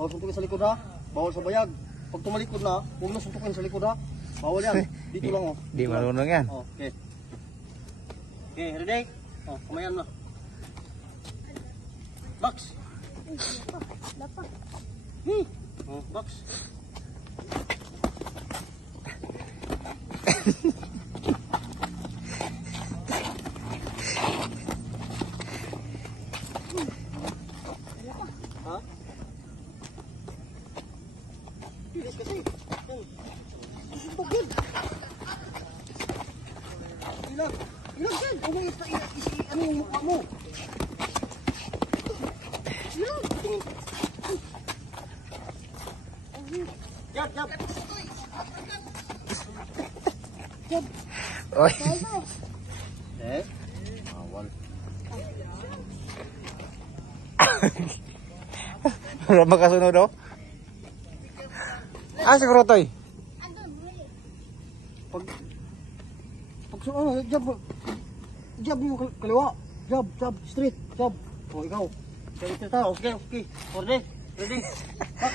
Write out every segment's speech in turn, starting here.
Bawal suntukin sa likod ha. Bawal sa bayag. Pag tumalikod na, huwag na suntukin sa likod ha. Bawal yan. Dito lang oh. Di marunong yan. Oh, okay. Okay, ready? Oh, kamayan na. Box. Dapat. Oh, box. Ha? Bilis kasi. Bukid. Ilag. Ilag yan. Huwag mo ano yung mukha mo. Ilag. Jab, jab. Jab. Oy. Eh? Bawal. Wala makasunod oh. Siguro to eh. Pag jab. Jab yung kaliwa. Jab, jab, straight, jab. Oh, ikaw. Sige tayo. Sige, okay. Ready? Ready? Box.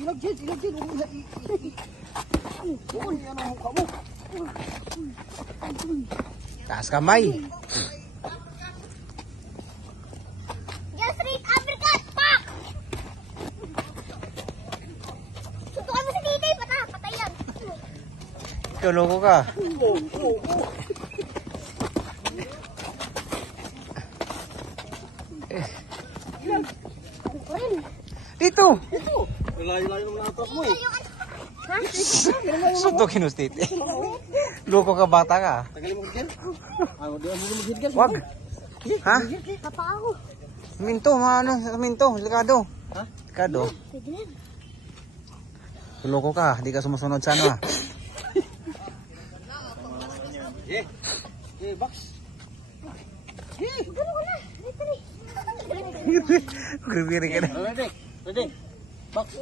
Ilag dyan. Huwag na yan ang mukha mo. Taas kamay. Yes, straight uppercut. Pak! Suntukan mo si Titi. Patay yan. Tuloko ka. Dito. Layo-layo naman ang atas mo eh. Suntukin mo titi. Loko ka, bata ka. Tagalin mo kagyan. Di mo mag-hidgan. Wag. Ha? Tapa ako. Minto, minto, likado. Ha? Likado. Pwede na. Loko ka, di ka sumusunod sa ano ah. Box. Gano'n ko na. Gurgiri ka na. Ready? Ready? Box.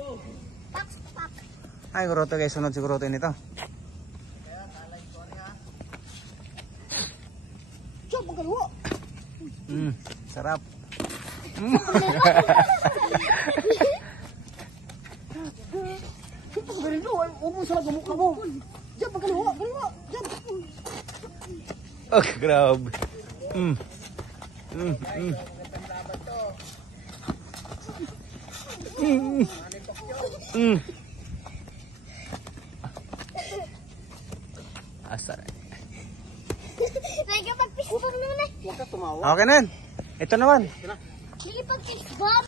Pak, pak. Ay, Kuroto guys, sunod si Kuroto nito. Jab, ang kaliwa. Sarap. Ito, ganito. Huwag mo salag ang mukha mo. Jab, ang kaliwa. Kaliwa. Jab. Oh, grabe. Asar. Lagi pag-fist bump naman eh. Huwag ka tumawa. Okay na yan. Ito naman. Lagi pag-fist bump.